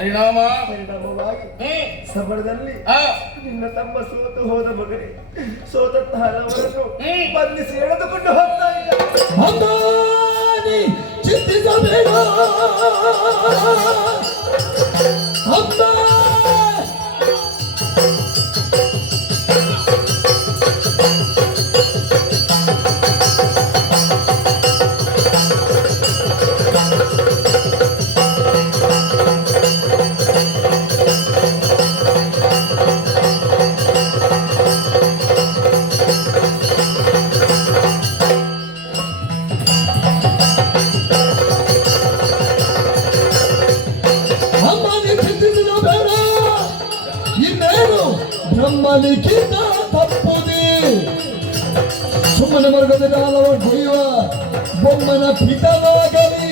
ಪರಿಣಾಮವಾಗಿ ಸಮರದಲ್ಲಿ ನಿನ್ನ ತಮ್ಮ ಸೋತು ಹೋದ ಮಗನೇ ಸೋತ ಹಲವರನ್ನು ಬಂಧಿಸಿ ಎಳೆದುಕೊಂಡು ಹೋಗ್ತಾ ಇದ್ದ. ಚಿಂತಿಸಬೇಡ ಬ್ರಹ್ಮನಿಗಿಂತ ತಪ್ಪುದಿ ಸುಮ್ಮನೆ ಮರ್ಗದ ಕಾಲವ ಬೊಯ್ಯುವ ಬೊಮ್ಮನ ಪಿತನಾಗಲಿ